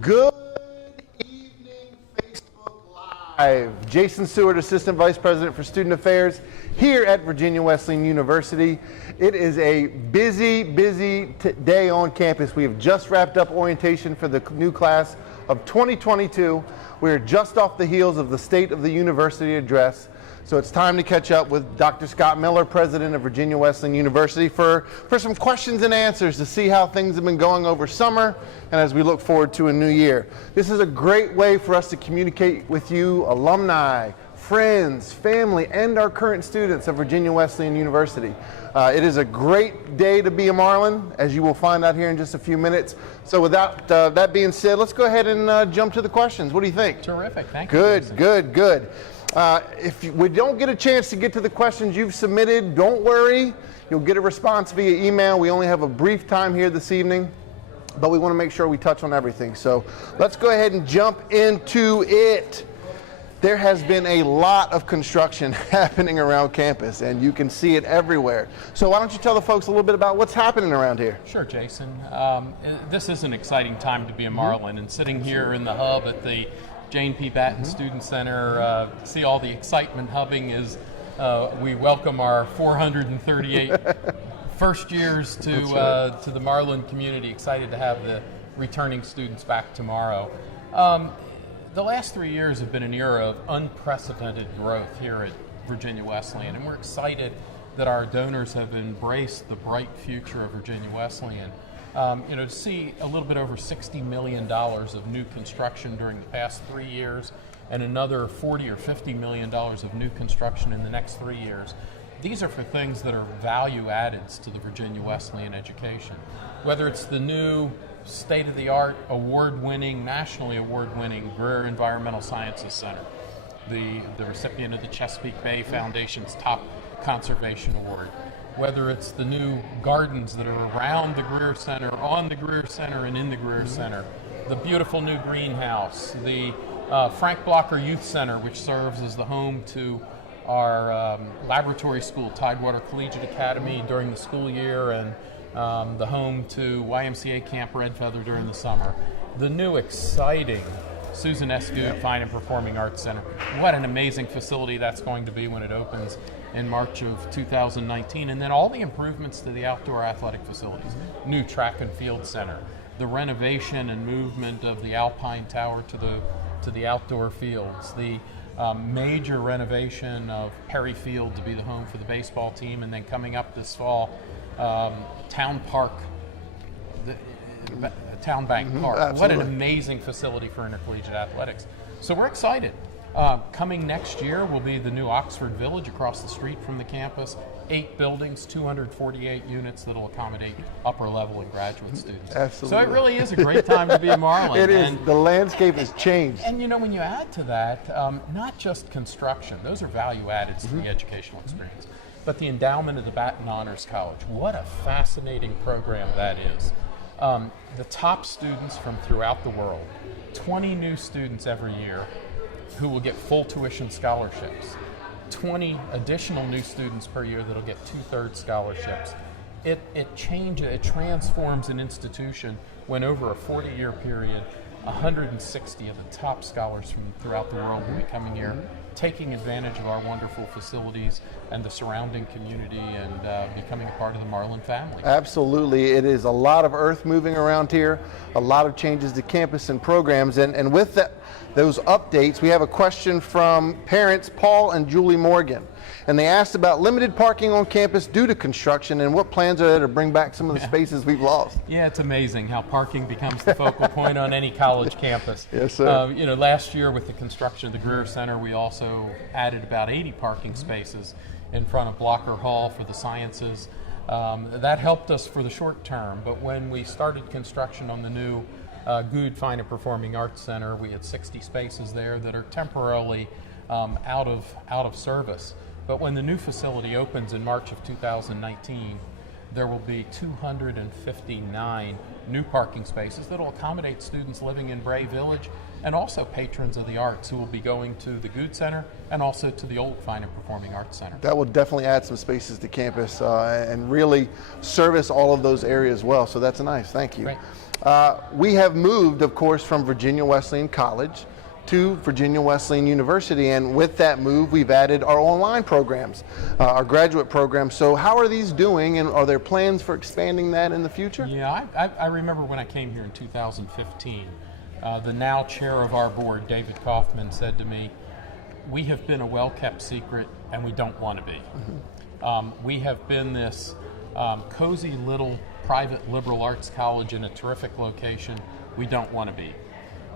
Good evening, Facebook Live. Jason Seward, Assistant Vice President for Student Affairs here at Virginia Wesleyan University. It is a busy day on campus. We have just wrapped up orientation for the new class of 2022. We are just off the heels of the State of the University address. So it's time to catch up with Dr. Scott Miller, President of Virginia Wesleyan University, for some questions and answers to see how things have been going over summer and as we look forward to a new year. This is a great way for us to communicate with you, alumni, friends, family, and our current students of Virginia Wesleyan University. It is a great day to be a Marlin, as you will find out here in just a few minutes. So without that being said, let's go ahead and jump to the questions. What do you think? Terrific, thank you. Good. If we don't get a chance to get to the questions you've submitted, don't worry. You'll get a response via email. We only have a brief time here this evening, but we want to make sure we touch on everything. So let's go ahead and jump into it. There has been a lot of construction happening around campus, and you can see it everywhere. So why don't you tell the folks a little bit about what's happening around here? Sure, Jason. This is an exciting time to be a Marlin, and sitting here in the hub at the Jane P. Batten Student Center, see all the excitement hubbing as we welcome our 438 first years to the Marlin community. Excited to have the returning students back tomorrow. The last 3 years have been an era of unprecedented growth here at Virginia Wesleyan, and we're excited that our donors have embraced the bright future of Virginia Wesleyan. To see a little bit over $60 million of new construction during the past 3 years and another $40 or $50 million of new construction in the next 3 years. These are for things that are value added to the Virginia Wesleyan education. Whether it's the new state-of-the-art, award-winning, nationally award-winning Greer Environmental Sciences Center, the recipient of the Chesapeake Bay Foundation's top conservation award. Whether it's the new gardens that are around the Greer Center, on the Greer Center, and in the Greer Center, the beautiful new greenhouse, the Frank Blocker Youth Center, which serves as the home to our laboratory school, Tidewater Collegiate Academy, during the school year, and the home to YMCA Camp Red Feather during the summer. The new exciting Susan S. Goode Fine and Performing Arts Center. What an amazing facility that's going to be when it opens in March of 2019. And then all the improvements to the outdoor athletic facilities. New track and field center. The renovation and movement of the Alpine Tower to the outdoor fields. The major renovation of Perry Field to be the home for the baseball team. And then coming up this fall, Town Park, Town Bank Park. Absolutely. What an amazing facility for intercollegiate athletics. So we're excited. Coming next year will be the new Oxford Village across the street from the campus. 8 buildings, 248 units that'll accommodate upper level and graduate students. Absolutely. So it really is a great time to be a Marlin. It is. The landscape has changed. And when you add to that, not just construction, those are value added to the educational experience, but the endowment of the Batten Honors College. What a fascinating program that is. The top students from throughout the world, 20 new students every year who will get full tuition scholarships, 20 additional new students per year that'll get 2/3 scholarships. It transforms an institution when over a 40-year period, 160 of the top scholars from throughout the world will be coming here, taking advantage of our wonderful facilities and the surrounding community and becoming a part of the Marlin family. Absolutely. It is a lot of earth moving around here, a lot of changes to campus and programs. And with those updates, we have a question from parents Paul and Julie Morgan. And they asked about limited parking on campus due to construction and what plans are there to bring back some of the spaces we've lost. Yeah, it's amazing how parking becomes the focal point on any college campus. Yes, sir. Last year with the construction of the Greer Center, we also added about 80 parking spaces in front of Blocker Hall for the sciences. That helped us for the short term, but when we started construction on the new Goode Fine and Performing Arts Center, we had 60 spaces there that are temporarily out of service. But when the new facility opens in March of 2019, there will be 259 new parking spaces that will accommodate students living in Bray Village and also patrons of the arts who will be going to the Goode Center and also to the old Fine and Performing Arts Center. That will definitely add some spaces to campus and really service all of those areas well. So that's nice. Thank you. Great. We have moved, of course, from Virginia Wesleyan College to Virginia Wesleyan University, and with that move we've added our online programs, our graduate programs. So how are these doing, and are there plans for expanding that in the future? Yeah, I remember when I came here in 2015, the now chair of our board, David Kaufman, said to me, "We have been a well-kept secret and we don't want to be. We have been this cozy little private liberal arts college in a terrific location. We don't want to be.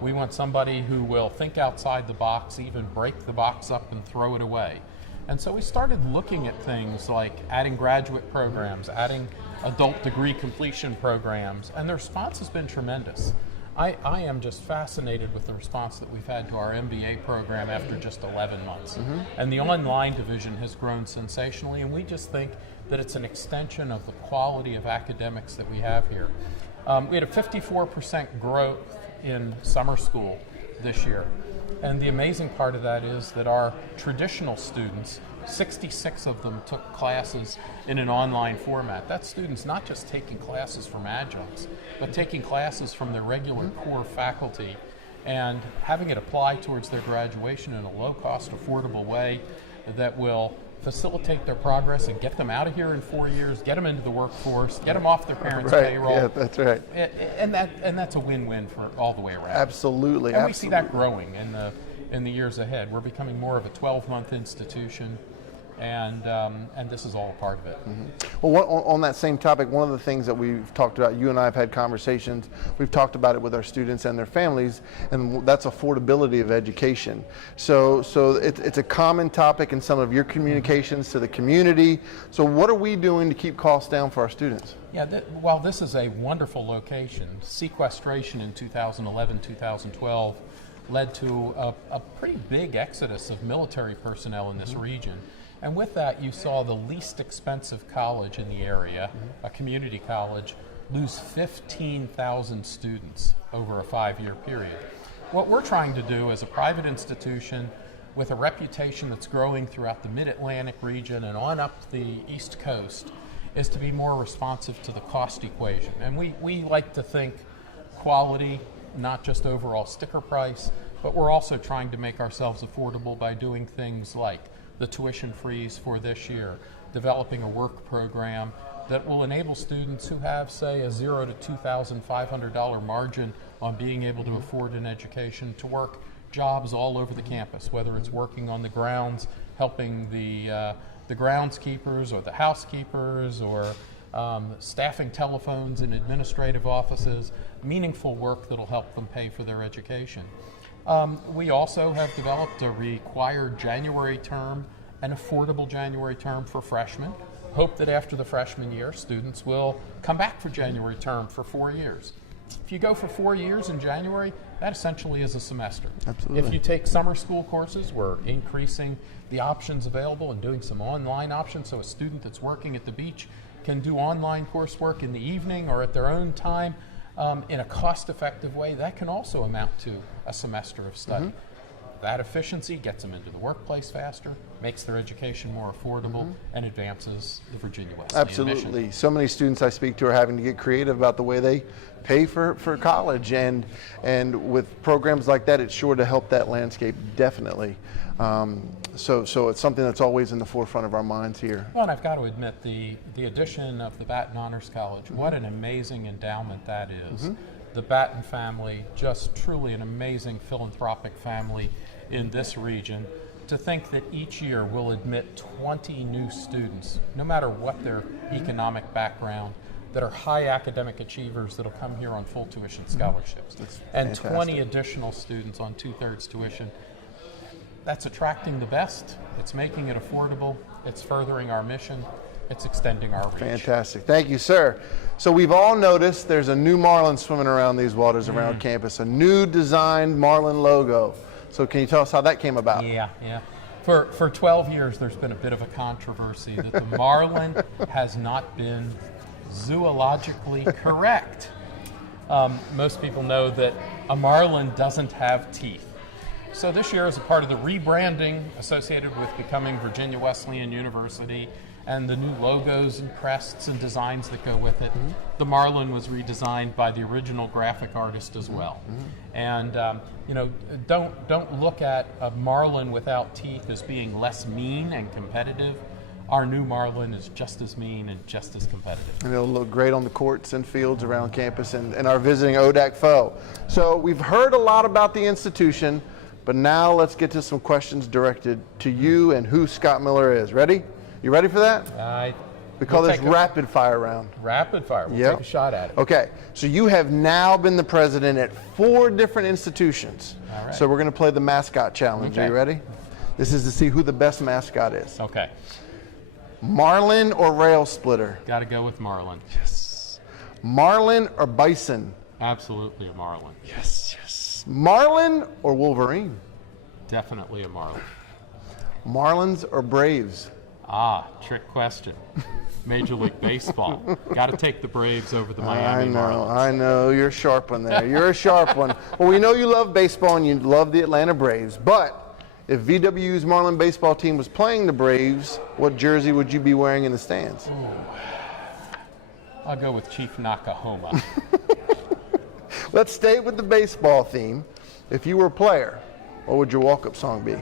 We want somebody who will think outside the box, even break the box up and throw it away." And so we started looking at things like adding graduate programs, adding adult degree completion programs, and the response has been tremendous. I am just fascinated with the response that we've had to our MBA program after just 11 months. And the online division has grown sensationally, and we just think that it's an extension of the quality of academics that we have here. We had a 54% growth in summer school this year. And the amazing part of that is that our traditional students, 66 of them took classes in an online format. That's students not just taking classes from adjuncts, but taking classes from their regular core faculty and having it apply towards their graduation in a low-cost, affordable way that will facilitate their progress and get them out of here in 4 years, get them into the workforce, get them off their parents' payroll. Yeah, that's right. And that's a win-win for all the way around. Absolutely. And we see that growing in the years ahead. We're becoming more of a 12-month institution, and this is all a part of it. Well, on that same topic, one of the things that we've talked about, you and I have had conversations, we've talked about it with our students and their families, and that's affordability of education. So it's a common topic in some of your communications to the community. So what are we doing to keep costs down for our students? Yeah, while this is a wonderful location, sequestration in 2011, 2012 led to a pretty big exodus of military personnel in this region. And with that, you saw the least expensive college in the area, a community college, lose 15,000 students over a 5-year period. What we're trying to do as a private institution with a reputation that's growing throughout the Mid-Atlantic region and on up the East Coast is to be more responsive to the cost equation. And we like to think quality, not just overall sticker price, but we're also trying to make ourselves affordable by doing things like the tuition freeze for this year, developing a work program that will enable students who have, say, a $0 to $2,500 margin on being able to afford an education to work jobs all over the campus, whether it's working on the grounds, helping the groundskeepers or the housekeepers, or staffing telephones in administrative offices, meaningful work that'll help them pay for their education. We also have developed a required January term, an affordable January term for freshmen. Hope that after the freshman year, students will come back for January term for 4 years. If you go for 4 years in January, that essentially is a semester. Absolutely. If you take summer school courses, we're increasing the options available and doing some online options, so a student that's working at the beach can do online coursework in the evening or at their own time. In a cost-effective way, that can also amount to a semester of study. That efficiency gets them into the workplace faster, makes their education more affordable, and advances the Virginia Wesleyan Absolutely. mission. So many students I speak to are having to get creative about the way they pay for college, and with programs like that, it's sure to help that landscape, definitely. So it's something that's always in the forefront of our minds here. Well, and I've got to admit, the addition of the Batten Honors College, what an amazing endowment that is. The Batten family, just truly an amazing philanthropic family in this region. To think that each year we'll admit 20 new students, no matter what their economic background, that are high academic achievers that'll come here on full tuition scholarships. And fantastic. 20 additional students on 2/3 tuition. That's attracting the best, it's making it affordable, it's furthering our mission, it's extending our reach. Fantastic. Thank you, sir. So we've all noticed there's a new marlin swimming around these waters around campus, a new designed marlin logo. So can you tell us how that came about? Yeah. For 12 years, there's been a bit of a controversy that the marlin has not been zoologically correct. Most people know that a marlin doesn't have teeth. So this year, as a part of the rebranding associated with becoming Virginia Wesleyan University and the new logos and crests and designs that go with it. The Marlin was redesigned by the original graphic artist as well. And you know, don't look at a Marlin without teeth as being less mean and competitive. Our new Marlin is just as mean and just as competitive. And it'll look great on the courts and fields around campus and our visiting ODAC foe. So we've heard a lot about the institution, but now let's get to some questions directed to you and who Scott Miller is. Ready? You ready for that? We call this rapid fire round. Rapid fire. We'll Yep. take a shot at it. Okay, so you have now been the president at 4 different institutions. All right. So we're going to play the mascot challenge. Okay. Are you ready? This is to see who the best mascot is. Okay. Marlin or rail splitter? Got to go with Marlin. Yes. Marlin or bison? Absolutely a Marlin. Yes, yes. Marlin or Wolverine? Definitely a Marlin. Marlins or Braves? Trick question. Major League Baseball. Got to take the Braves over the Miami Marlins. I know. You're sharp one there. You're a sharp one. Well, we know you love baseball and you love the Atlanta Braves, but if VW's Marlin baseball team was playing the Braves, what jersey would you be wearing in the stands? I'll go with Chief Nakahoma. Let's stay with the baseball theme. If you were a player, what would your walk-up song be?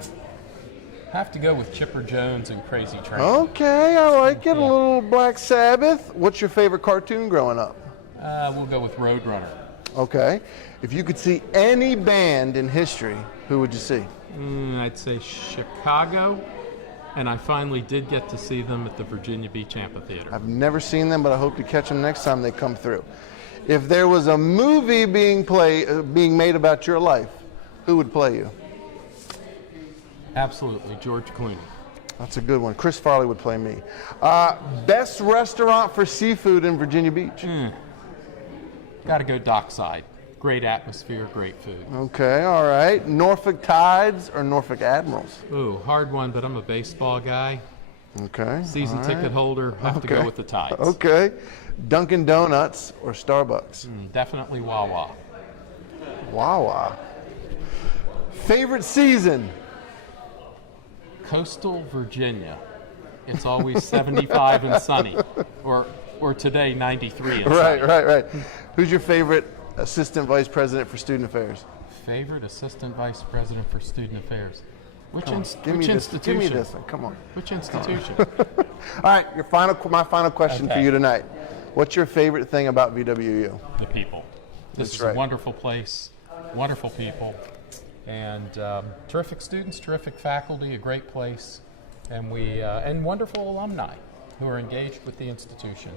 Have to go with Chipper Jones and Crazy Train. Okay, I like it. A little Black Sabbath. What's your favorite cartoon growing up? We'll go with Roadrunner. Okay. If you could see any band in history, who would you see? I'd say Chicago, and I finally did get to see them at the Virginia Beach Amphitheater. I've never seen them, but I hope to catch them next time they come through. If there was a movie being made about your life, who would play you? Absolutely, George Clooney. That's a good one. Chris Farley would play me. Best restaurant for seafood in Virginia Beach? Got to go Dockside. Great atmosphere, great food. Okay, all right. Norfolk Tides or Norfolk Admirals? Ooh, hard one, but I'm a baseball guy. Okay. Season all right. ticket holder, have to go Okay. with the Tides. Okay. Dunkin' Donuts or Starbucks? Definitely Wawa. Wawa. Favorite season? Coastal Virginia. It's always 75 and sunny, or today 93 and sunny. Right. Who's your favorite assistant vice president for student affairs? Favorite assistant vice president for student affairs. Which Give institution? me this one. Come on. Which institution? All right. My final question for Okay. you tonight. What's your favorite thing about VWU? The people. This That's is right. a wonderful place, wonderful people, and terrific students, terrific faculty, a great place, and and wonderful alumni who are engaged with the institution,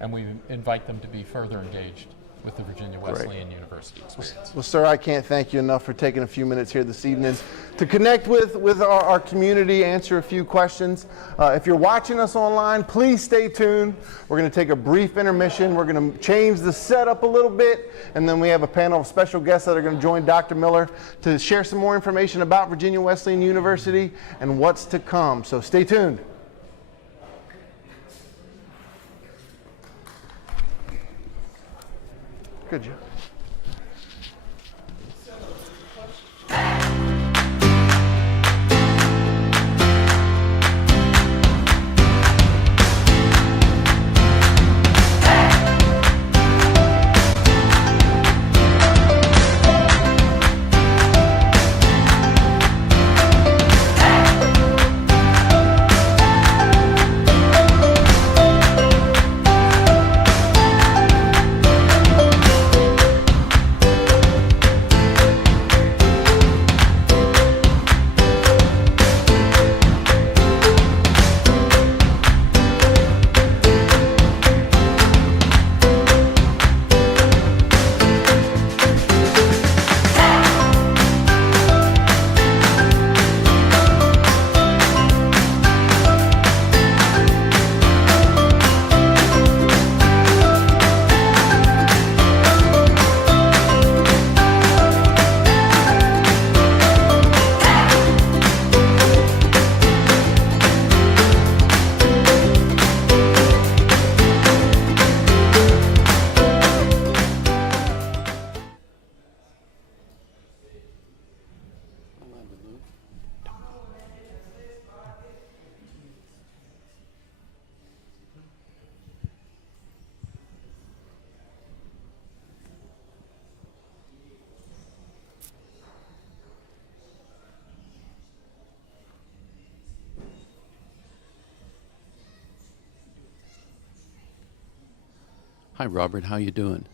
and we invite them to be further engaged with the Virginia Wesleyan University experience. Well, sir, I can't thank you enough for taking a few minutes here this evening to connect with our community, answer a few questions. If you're watching us online, please stay tuned. We're going to take a brief intermission. We're going to change the setup a little bit, and then we have a panel of special guests that are going to join Dr. Miller to share some more information about Virginia Wesleyan University and what's to come. So stay tuned. Good job. Hi, Robert. How you doing?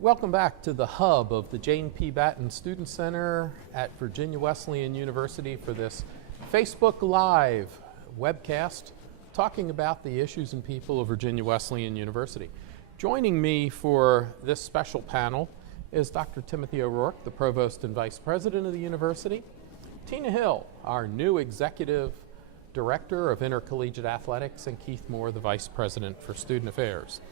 Welcome back to the hub of the Jane P. Batten Student Center at Virginia Wesleyan University for this Facebook Live webcast talking about the issues and people of Virginia Wesleyan University. Joining me for this special panel is Dr. Timothy O'Rourke, the Provost and Vice President of the University, Tina Hill, our new Executive Director of Intercollegiate Athletics, and Keith Moore, the Vice President for Student Affairs.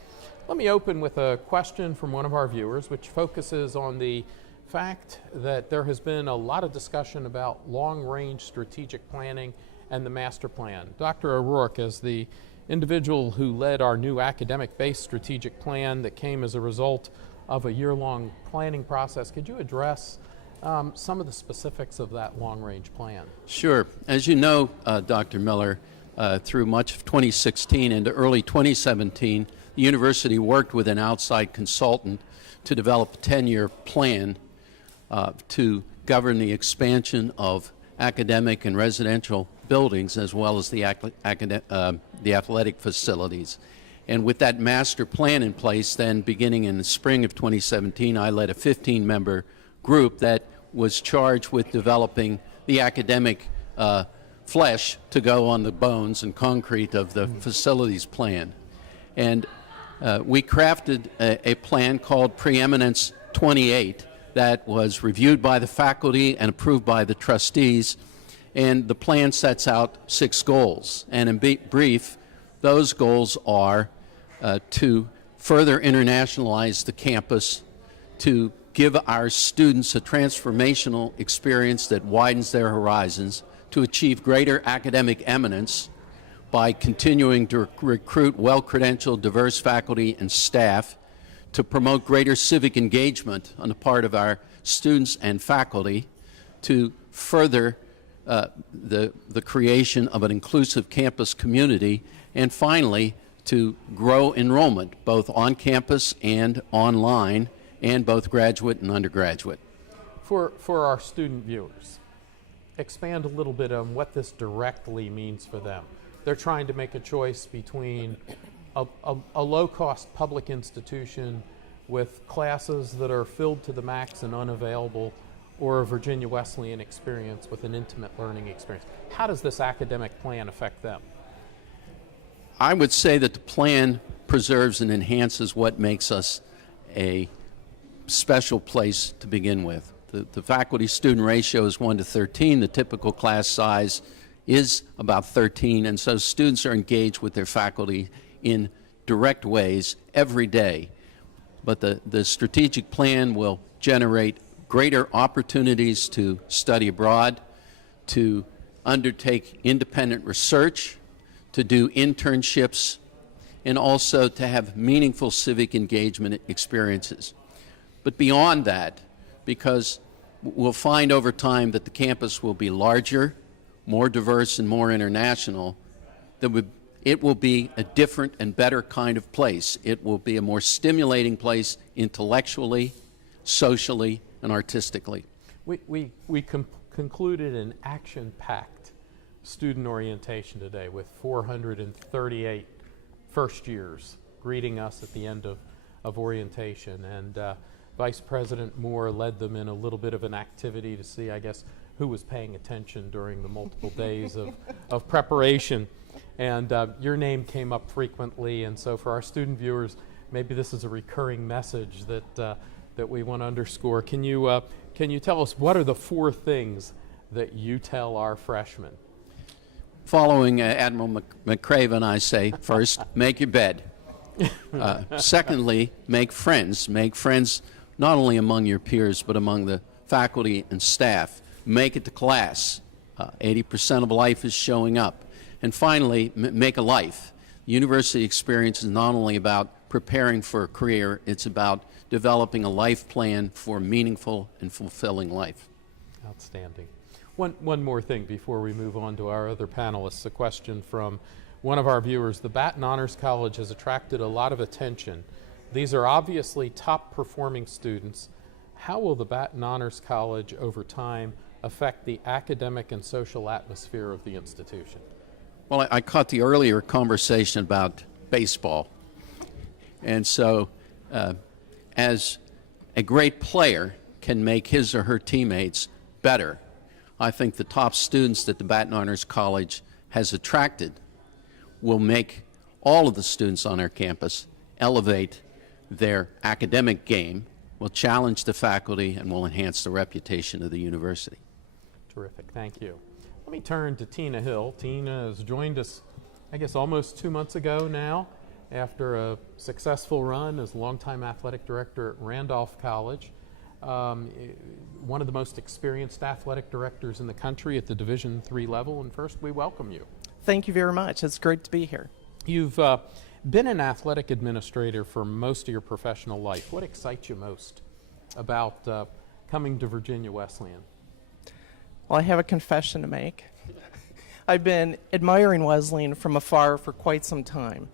Let me open with a question from one of our viewers, which focuses on the fact that there has been a lot of discussion about long-range strategic planning and the master plan. Dr. O'Rourke, as the individual who led our new academic-based strategic plan that came as a result of a year-long planning process, could you address some of the specifics of that long-range plan? Sure. As you know, Dr. Miller, through much of 2016 into early 2017, the university worked with an outside consultant to develop a 10-year plan to govern the expansion of academic and residential buildings as well as the athletic facilities. And with that master plan in place, then beginning in the spring of 2017, I led a 15-member group that was charged with developing the academic flesh to go on the bones and concrete of the facilities plan. And we crafted a plan called Preeminence 28 that was reviewed by the faculty and approved by the trustees. And the plan sets out 6 goals. And in brief, those goals are to further internationalize the campus, to give our students a transformational experience that widens their horizons, to achieve greater academic eminence by continuing to recruit well-credentialed, diverse faculty and staff, to promote greater civic engagement on the part of our students and faculty, to further the creation of an inclusive campus community, and finally, to grow enrollment, both on campus and online, and both graduate and undergraduate. For our student viewers, expand a little bit on what this directly means for them. They're trying to make a choice between a low-cost public institution with classes that are filled to the max and unavailable, or a Virginia Wesleyan experience with an intimate learning experience. How does this academic plan affect them? I would say that the plan preserves and enhances what makes us a special place to begin with. The faculty-student ratio is 1 to 13. The typical class size is about 13, and so students are engaged with their faculty in direct ways every day. But the strategic plan will generate greater opportunities to study abroad, to undertake independent research, to do internships, and also to have meaningful civic engagement experiences. But beyond that, because we'll find over time that the campus will be larger, more diverse and more international, it will be a different and better kind of place. It will be a more stimulating place intellectually, socially, and artistically. We concluded an action-packed student orientation today with 438 first years greeting us at the end of orientation. And Vice President Moore led them in a little bit of an activity to see, I guess, who was paying attention during the multiple days of preparation. And your name came up frequently, and so for our student viewers, maybe this is a recurring message that we want to underscore. Can you tell us what are the 4 things that you tell our freshmen? Following Admiral McCraven, I say, first, make your bed. Secondly, make friends. Make friends not only among your peers, but among the faculty and staff. Make it to class. 80% of life is showing up. And finally, make a life. University experience is not only about preparing for a career, it's about developing a life plan for a meaningful and fulfilling life. Outstanding. One more thing before we move on to our other panelists. A question from one of our viewers. The Baton Honors College has attracted a lot of attention. These are obviously top performing students. How will the Baton Honors College over time affect the academic and social atmosphere of the institution? Well, I caught the earlier conversation about baseball. And so as a great player can make his or her teammates better, I think the top students that the Baton Honors College has attracted will make all of the students on our campus elevate their academic game, will challenge the faculty, and will enhance the reputation of the university. Terrific, thank you. Let me turn to Tina Hill. Tina has joined us, I guess, almost 2 months ago now, after a successful run as longtime athletic director at Randolph College. One of the most experienced athletic directors in the country at the Division III level. And first, we welcome you. Thank you very much. It's great to be here. You've been an athletic administrator for most of your professional life. What excites you most about coming to Virginia Wesleyan? Well, I have a confession to make. I've been admiring Wesleyan from afar for quite some time,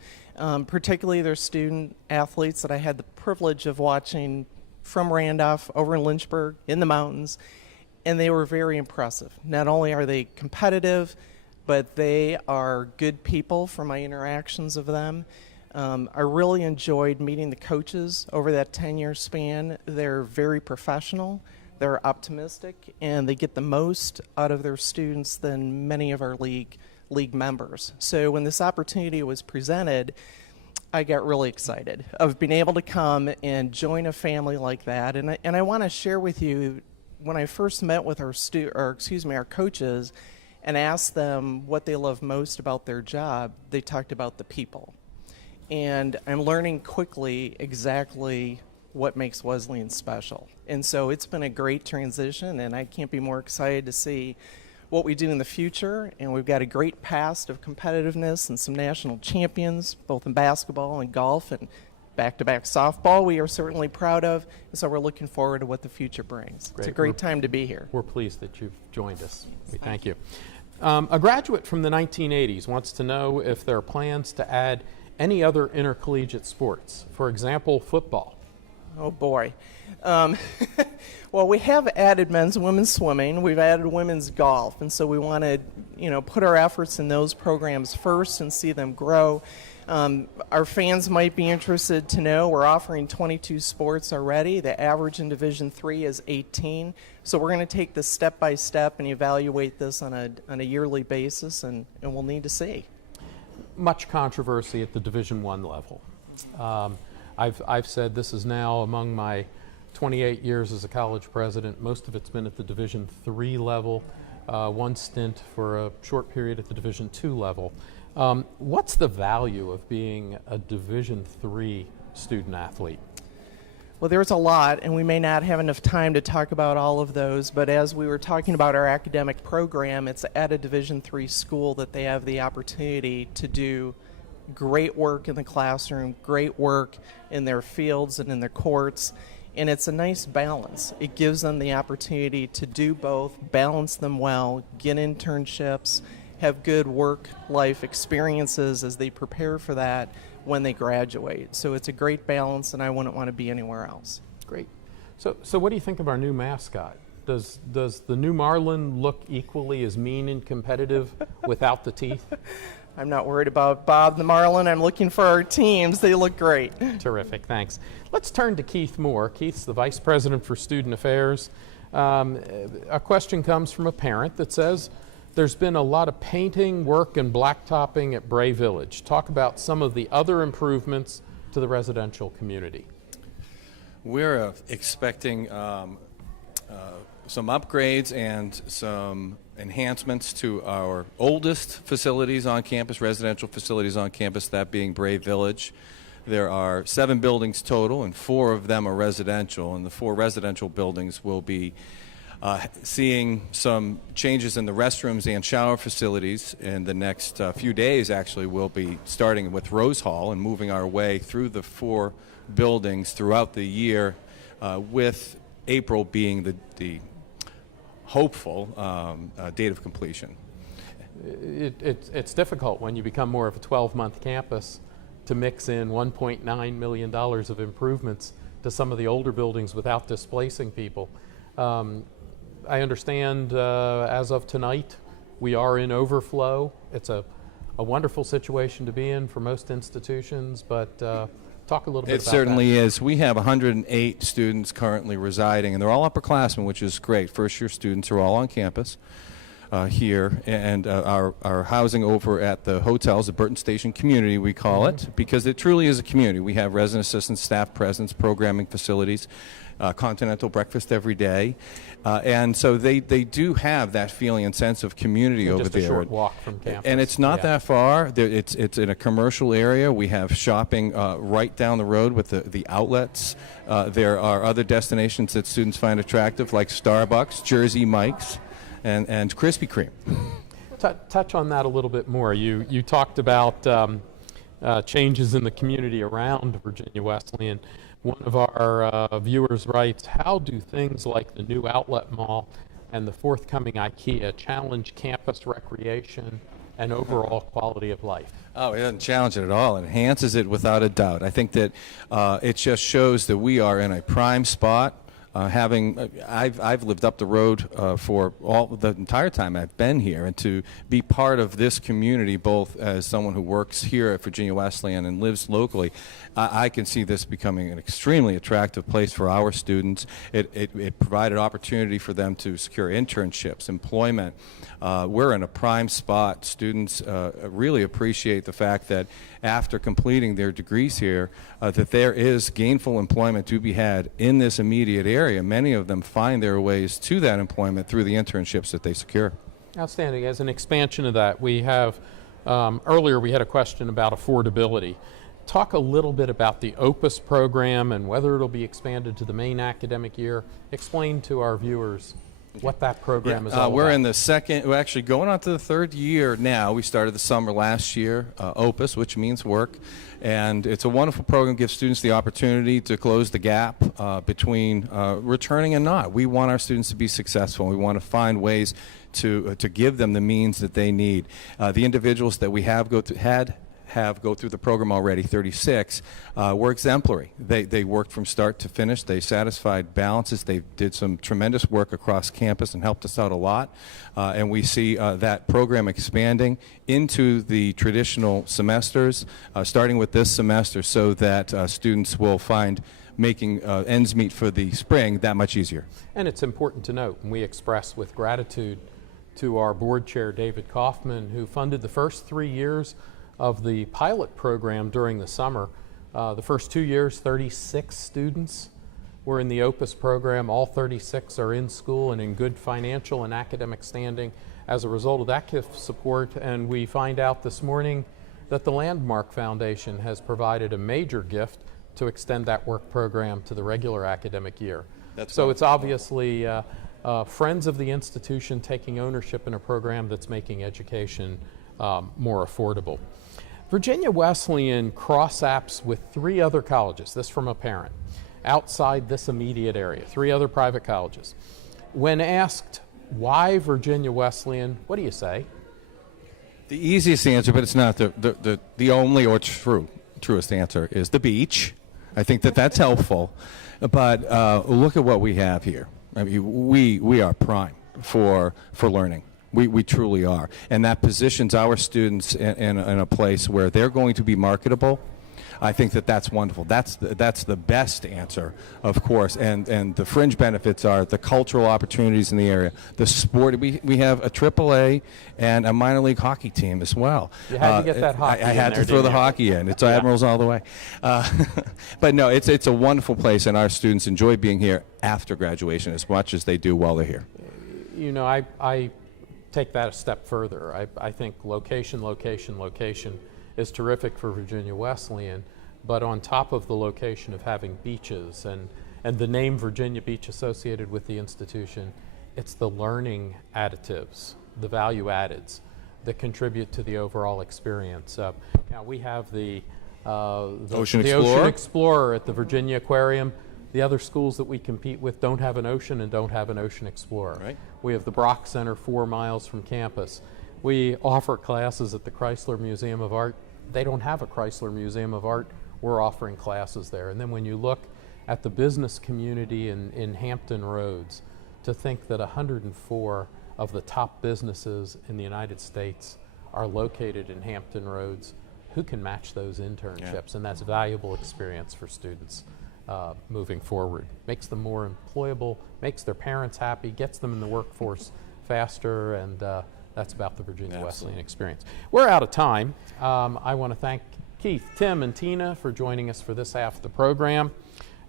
particularly their student athletes that I had the privilege of watching from Randolph over in Lynchburg in the mountains, and they were very impressive. Not only are they competitive, but they are good people from my interactions of them. I really enjoyed meeting the coaches over that 10-year span. They're very professional, they're optimistic, and they get the most out of their students than many of our league members. So when this opportunity was presented, I got really excited of being able to come and join a family like that. And I want to share with you, when I first met with our coaches and asked them what they love most about their job, they talked about the people. And I'm learning quickly exactly what makes Wesleyan special. And so it's been a great transition, and I can't be more excited to see what we do in the future. And we've got a great past of competitiveness and some national champions, both in basketball and golf and back-to-back softball we are certainly proud of. And so we're looking forward to what the future brings. Great. It's a great time to be here. We're pleased that you've joined us. We thank you. A graduate from the 1980s wants to know if there are plans to add any other intercollegiate sports, for example, football. Oh boy. Well, we have added men's and women's swimming. We've added women's golf, and so we want to, put our efforts in those programs first and see them grow. Our fans might be interested to know we're offering 22 sports already. The average in Division III is 18. So we're going to take this step by step and evaluate this on a yearly basis, and we'll need to see. Much controversy at the Division I level. I've said this is now among my 28 years as a college president. Most of it's been at the Division III level, one stint for a short period at the Division II level. What's the value of being a Division III student athlete? Well, there's a lot, and we may not have enough time to talk about all of those, but as we were talking about our academic program, it's at a Division III school that they have the opportunity to do great work in the classroom, great work in their fields and in their courts, And it's a nice balance. It gives them the opportunity to do both, balance them well, get internships, have good work-life experiences as they prepare for that when they graduate. So it's a great balance, and I wouldn't want to be anywhere else. Great. So what do you think of our new mascot? Does the new Marlin look equally as mean and competitive without the teeth? I'm not worried about Bob the Marlin. I'm looking for our teams. They look great. Terrific, thanks. Let's turn to Keith Moore. Keith's the Vice President for Student Affairs. A question comes from a parent that says, there's been a lot of painting, work, and blacktopping at Bray Village. Talk about some of the other improvements to the residential community. We're expecting some upgrades and some enhancements to our oldest facilities on campus, residential facilities on campus, that being Bray Village. There are 7 buildings total, and 4 of them are residential, and the 4 residential buildings will be seeing some changes in the restrooms and shower facilities in the next few days. Actually, we'll be starting with Rose Hall and moving our way through the 4 buildings throughout the year, with April being the hopeful date of completion. It's difficult when you become more of a 12-month campus to mix in $1.9 million of improvements to some of the older buildings without displacing people. I understand as of tonight we are in overflow. It's a wonderful situation to be in for most institutions, but talk a little bit about that. It certainly is. We have 108 students currently residing, and they're all upperclassmen, which is great. First-year students are all on campus here, and our housing over at the hotels, the Burton Station Community, we call it, because it truly is a community. We have resident assistants, staff presence, programming facilities, continental breakfast every day, and so they do have that feeling and sense of community over there. Just a short walk from campus. And it's not that far. It's in a commercial area. We have shopping right down the road with the outlets. There are other destinations that students find attractive, like Starbucks, Jersey Mike's, and Krispy Kreme. Touch on that a little bit more. You talked about changes in the community around Virginia Wesleyan. One of our viewers writes, how do things like the new outlet mall and the forthcoming IKEA challenge campus recreation and overall quality of life? Oh, it doesn't challenge it at all. It enhances it without a doubt. I think that it just shows that we are in a prime spot. I've lived up the road for the entire time I've been here, and to be part of this community, both as someone who works here at Virginia Wesleyan and lives locally, I can see this becoming an extremely attractive place for our students. It provided opportunity for them to secure internships, employment. We're in a prime spot. Students really appreciate the fact that after completing their degrees here, that there is gainful employment to be had in this immediate area. Many of them find their ways to that employment through the internships that they secure. Outstanding. As an expansion of that, we have, earlier we had a question about affordability. Talk a little bit about the OPUS program and whether it'll be expanded to the main academic year. Explain to our viewers what that program is all about. We're in the we're actually going on to the 3rd year now. We started the summer last year, OPUS, which means work. And it's a wonderful program, gives students the opportunity to close the gap between returning and not. We want our students to be successful. We want to find ways to give them the means that they need. The individuals that we have go through the program already, 36, were exemplary. They worked from start to finish. They satisfied balances. They did some tremendous work across campus and helped us out a lot. And we see that program expanding into the traditional semesters, starting with this semester, so that students will find making ends meet for the spring that much easier. And it's important to note, and we express with gratitude to our board chair, David Kaufman, who funded the first 3 years of the pilot program during the summer. The first 2 years, 36 students were in the OPUS program. All 36 are in school and in good financial and academic standing as a result of that gift support. And we find out this morning that the Landmark Foundation has provided a major gift to extend that work program to the regular academic year. So it's obviously friends of the institution taking ownership in a program that's making education more affordable. Virginia Wesleyan cross-apps with 3 other colleges, this from a parent. outside this immediate area, 3 other private colleges. When asked why Virginia Wesleyan, what do you say? The easiest answer, but it's not the only or truest answer, is the beach. I think that's helpful. But look at what we have here. I mean, we are prime for learning. We truly are. And that positions our students in a place where they're going to be marketable. I think that's wonderful. That's the best answer, of course. And the fringe benefits are the cultural opportunities in the area, the sport. We have a AAA and a minor league hockey team as well. You had to get that hockey I in had there, to throw the didn't you? hockey in. It's Admirals all the way. But no, it's a wonderful place, and our students enjoy being here after graduation as much as they do while they're here. You know, I take that a step further. I think location is terrific for Virginia Wesleyan, but on top of the location of having beaches and the name Virginia Beach associated with the institution, it's the learning additives, the value addeds that contribute to the overall experience. Now we have the Ocean the Explorer? Ocean Explorer at the Virginia Aquarium. The other schools that we compete with don't have an ocean and don't have an Ocean Explorer. Right. We have the Brock Center 4 miles from campus. We offer classes at the Chrysler Museum of Art. They don't have a Chrysler Museum of Art. We're offering classes there. And then when you look at the business community in Hampton Roads, to think that 104 of the top businesses in the United States are located in Hampton Roads, who can match those internships? And that's valuable experience for students moving forward. Makes them more employable, makes their parents happy, gets them in the workforce faster, and that's about the Virginia Wesleyan experience. We're out of time. I want to thank Keith, Tim, and Tina for joining us for this half of the program.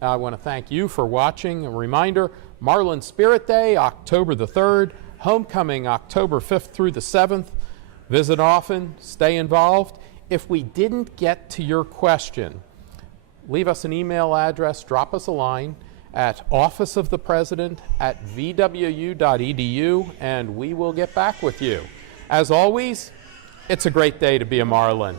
I want to thank you for watching. A reminder, Marlin Spirit Day, October the 3rd, Homecoming, October 5th through the 7th. Visit often, stay involved. If we didn't get to your question, leave us an email address, drop us a line at officeofthepresident@vwu.edu, and we will get back with you. As always, it's a great day to be a Marlin.